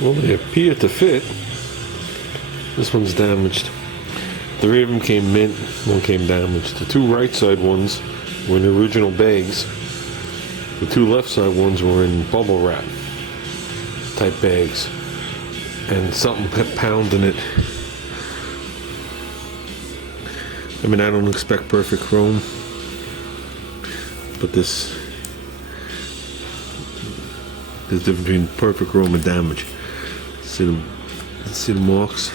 Well, they appear to fit. This one's damaged. 3 of them came mint, 1 came damaged. The 2 right side ones were in the original bags. The 2 left side ones were in bubble wrap type bags. And something kept pounding it. I mean, I don't expect perfect chrome, but there's difference between perfect chrome and damage. See the marks?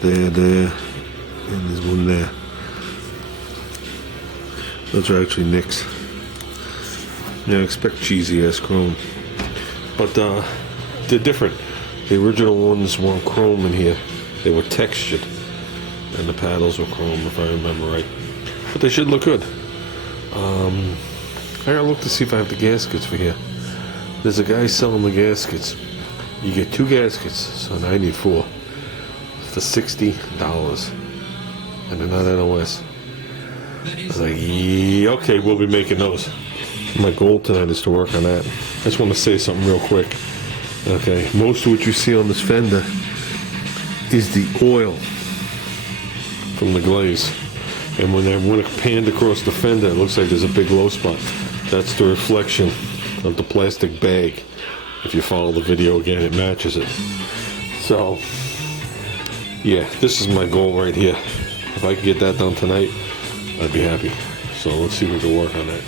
There, and there's one there. Those are actually nicks. Yeah, I expect cheesy ass chrome, but they're different. The original ones weren't chrome in here; they were textured, and the paddles were chrome, if I remember right. But they should look good. I gotta look to see if I have the gaskets for here. There's a guy selling the gaskets. You get 2 gaskets, so now I need 4 for $60, and they're not NOS. I was like, yeah, okay, we'll be making those. My goal tonight is to work on that. I just want to say something real quick. Okay, most of what you see on this fender is the oil from the glaze. And when it panned across the fender, it looks like there's a big low spot. That's the reflection of the plastic bag. If you follow the video again, it matches it. So, yeah, this is my goal right here. If I could get that done tonight, I'd be happy. So let's see if we can work on that.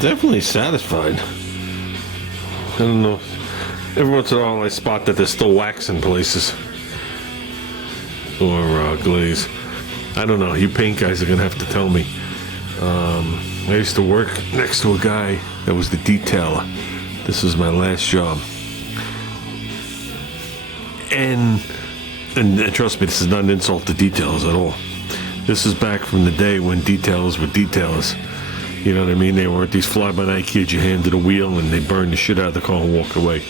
Definitely satisfied. I don't know. Every once in a while I spot that there's still wax in places. Or glaze. I don't know. You paint guys are going to have to tell me. I used to work next to a guy that was the detailer. This was my last job. And trust me, this is not an insult to detailers at all. This is back from the day when detailers were detailers. You know what I mean? They weren't these fly-by-night kids you handed a wheel and they burned the shit out of the car and walked away.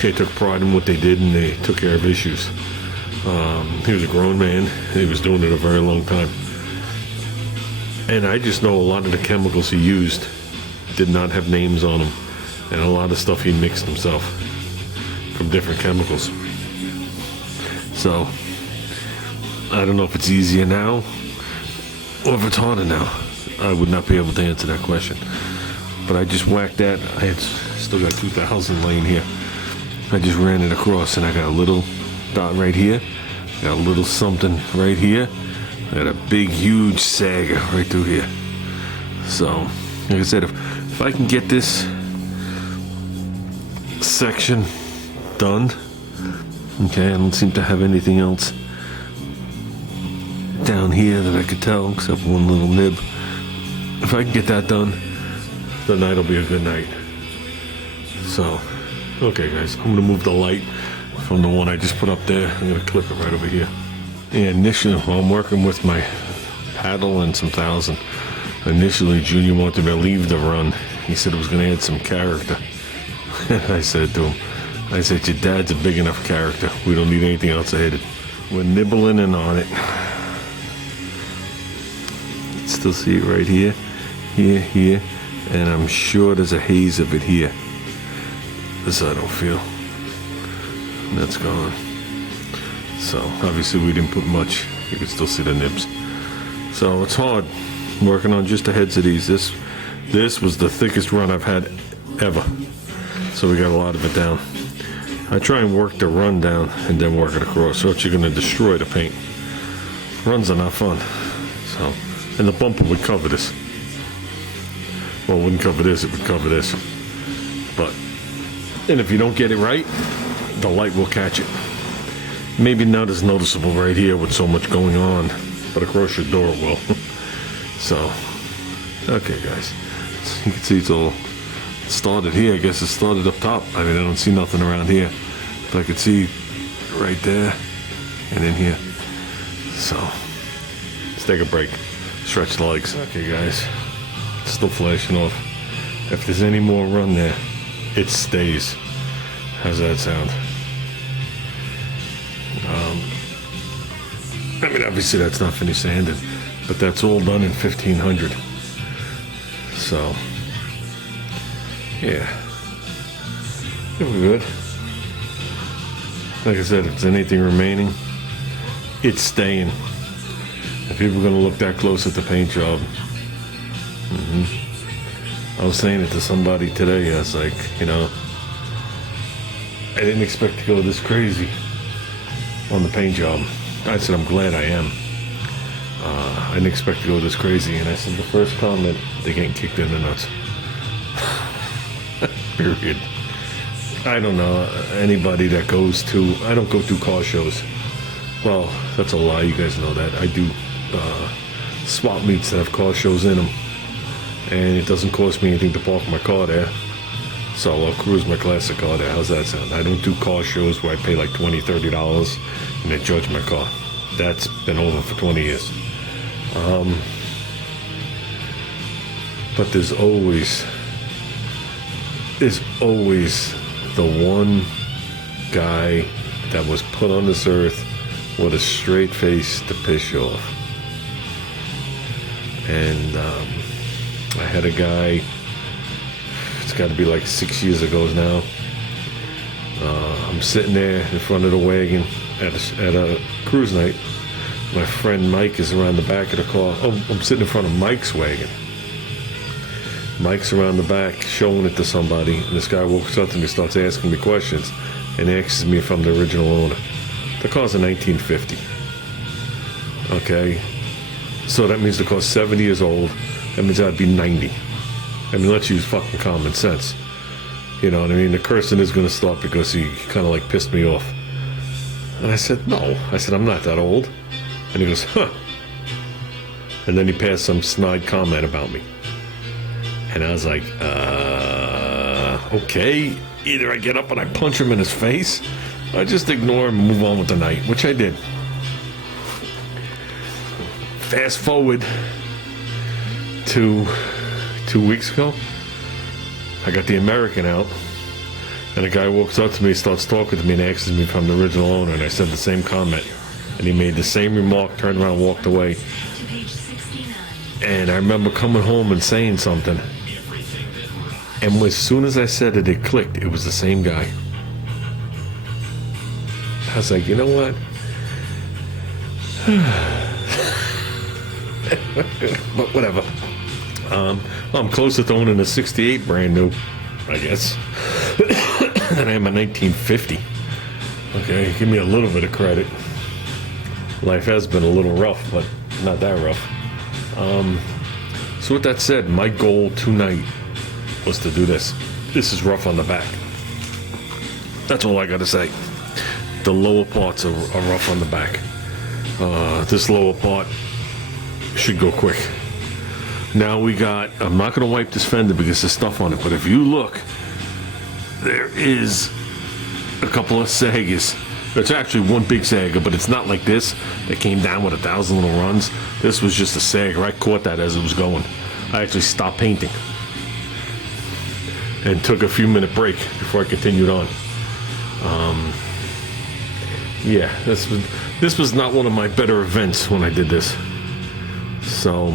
They took pride in what they did and they took care of issues. He was a grown man. He was doing it a very long time. And I just know a lot of the chemicals he used did not have names on them. And a lot of stuff he mixed himself from different chemicals. So, I don't know if it's easier now or if it's harder now. I would not be able to answer that question. But I just whacked that. I had still got 2,000 laying here. I just ran it across and I got a little dot right here. Got a little something right here. I got a big, huge sag right through here. So, like I said, if I can get this section done, okay, I don't seem to have anything else down here that I could tell except one little nib. If I can get that done, the night will be a good night. So, okay guys, I'm gonna move the light from the one I just put up there. I'm gonna clip it right over here. And initially, while I'm working with my paddle and some 1000, initially Junior wanted me to leave the run. He said it was gonna add some character. And I said to him, I said, your dad's a big enough character. We don't need anything else added. We're nibbling in on it. Still see it right here, here, and I'm sure there's a haze of it here. This I don't feel. That's gone. So obviously we didn't put much. You can still see the nibs. So it's hard working on just the heads of these. This was the thickest run I've had ever. So we got a lot of it down. I try and work the run down and then work it across. So you're going to destroy the paint. Runs are not fun. So, and the bumper would cover this. Well, it wouldn't cover this, it would cover this. But, and if you don't get it right, the light will catch it. Maybe not as noticeable right here with so much going on, but across your door it will. So, okay guys. You can see it's all started here. I guess it started up top. I mean, I don't see nothing around here, but I could see right there and in here. So, let's take a break. Stretch the legs. Okay guys, it's still flashing off. If there's any more run there, it stays. How's that sound? I mean, obviously that's not finished sanding, but that's all done in 1500. So, yeah, we're good. Like I said, if there's anything remaining, it's staying. If people are going to look that close at the paint job. I was saying it to somebody today. I was like, I didn't expect to go this crazy on the paint job. I said, I'm glad I am. I didn't expect to go this crazy. And I said, the first comment, they're getting kicked in the nuts. Period. I don't know anybody that goes to, I don't go to car shows. Well, that's a lie. You guys know that. I do swap meets that have car shows in them. And it doesn't cost me anything to park my car there. So I'll cruise my classic car there. How's that sound? I don't do car shows where I pay like $20, $30 and they judge my car. That's been over for 20 years. But there's always the one guy that was put on this earth with a straight face to piss you off. And I had a guy, it's got to be like 6 years ago now. I'm sitting there in front of the wagon at a cruise night. My friend Mike is around the back of the car. Oh, I'm sitting in front of Mike's wagon. Mike's around the back showing it to somebody, and this guy walks up to me, starts asking me questions, and asks me if I'm the original owner. The car's a 1950. Okay? So that means the car's 70 years old. That means I'd be 90. I mean, let's use fucking common sense. You know what I mean? The cursing is going to stop because he kind of like pissed me off. And I said, no. I said, I'm not that old. And he goes, huh. And then he passed some snide comment about me. And I was like, okay. Either I get up and I punch him in his face, or I just ignore him and move on with the night, which I did. Fast forward to 2 weeks ago, I got the American out, and a guy walks up to me, starts talking to me, and asks me if I'm the original owner, and I said the same comment, and he made the same remark, turned around, and walked away. And I remember coming home and saying something, and as soon as I said it, it clicked. It was the same guy. I was like, you know what? But whatever. I'm closer to owning a 68 brand new, I guess, than I am a 1950. Okay, give me a little bit of credit. Life has been a little rough, but not that rough. So with that said, my goal tonight was to do this. This is rough on the back. That's all I gotta say. The lower parts are rough on the back. This lower part should go quick. Now we got, I'm not going to wipe this fender because there's stuff on it, but if you look, there is a couple of saggers. It's actually one big sagger, but it's not like this. That came down with 1,000 little runs. This was just a sagger. I caught that as it was going. I actually stopped painting and took a few minute break before I continued on. Yeah, this was not one of my better events when I did this. So,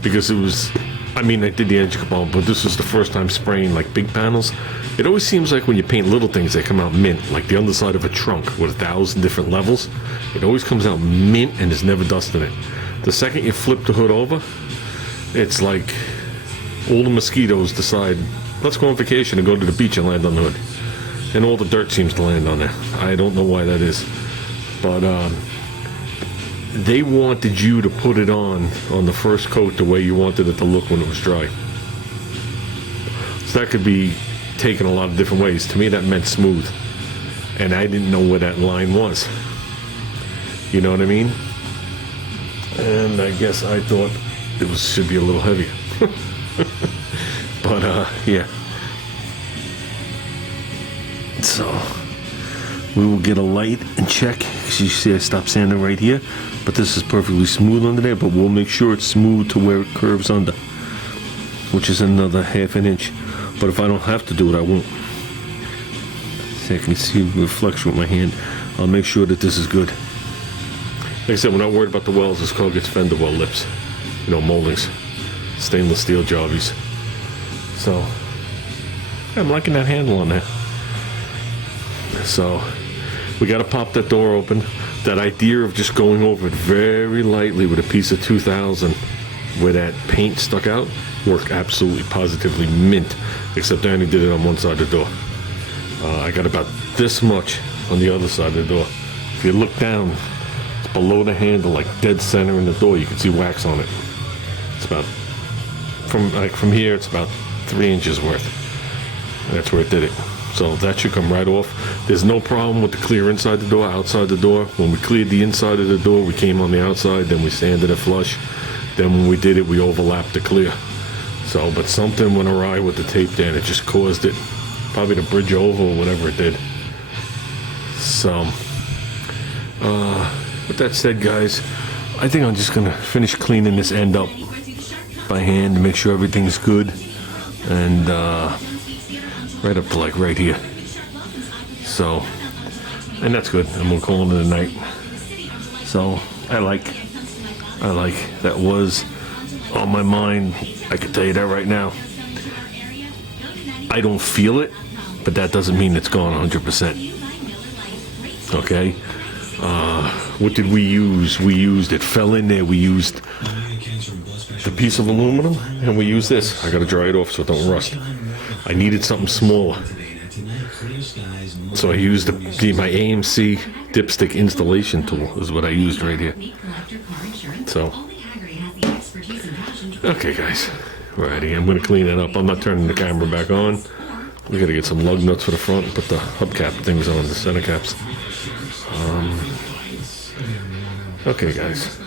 because it was, I mean, I did the engine component, but this was the first time spraying like big panels. It always seems like when you paint little things, they come out mint, like the underside of a trunk with 1,000 different levels. It always comes out mint and there's never dust in it. The second you flip the hood over, it's like all the mosquitoes decide, let's go on vacation and go to the beach and land on the hood. And all the dirt seems to land on there. I don't know why that is. But they wanted you to put it on the first coat the way you wanted it to look when it was dry. So that could be taken a lot of different ways. To me, that meant smooth. And I didn't know where that line was. You know what I mean? And I guess I thought it should be a little heavier. But, yeah. So, we will get a light and check. As you see, I stopped sanding right here. But this is perfectly smooth under there. But we'll make sure it's smooth to where it curves under, which is another 1/2 inch. But if I don't have to do it, I won't. See, I can see the reflection with my hand. I'll make sure that this is good. Like I said, we're not worried about the wells. This car gets fender well lips. You know, moldings. Stainless steel jobbies. So, yeah, I'm liking that handle on there. So, We got to pop that door open. That idea of just going over it very lightly with a piece of 2000 where that paint stuck out worked absolutely positively mint, except I only did it on one side of the door. I got about this much on the other side of the door. If you look down, it's below the handle, like dead center in the door. You can see wax on it. It's about from here. It's about 3 inches worth. That's where it did it. So that should come right off. There's no problem with the clear inside the door, outside the door. When we cleared the inside of the door, we came on the outside, then we sanded it flush. Then when we did it, we overlapped the clear. So, but something went awry with the tape there, and it just caused it, probably to bridge over or whatever it did. So, with that said, guys, I think I'm just gonna finish cleaning this end up by hand to make sure everything's good. And, right up to like right here. So, and that's good. I'm gonna call it a night. So I like that was on my mind. I can tell you that right now. I don't feel it, but that doesn't mean it's gone 100%. Okay. What did we use? It fell in there. We used the piece of aluminum, and we used this. I gotta dry it off so it don't rust. I needed something smaller, so I used my AMC dipstick installation tool is what I used right here. So, okay guys, righty, I'm going to clean it up. I'm not turning the camera back on. We got to get some lug nuts for the front and put the hubcap things on, the center caps. Okay guys.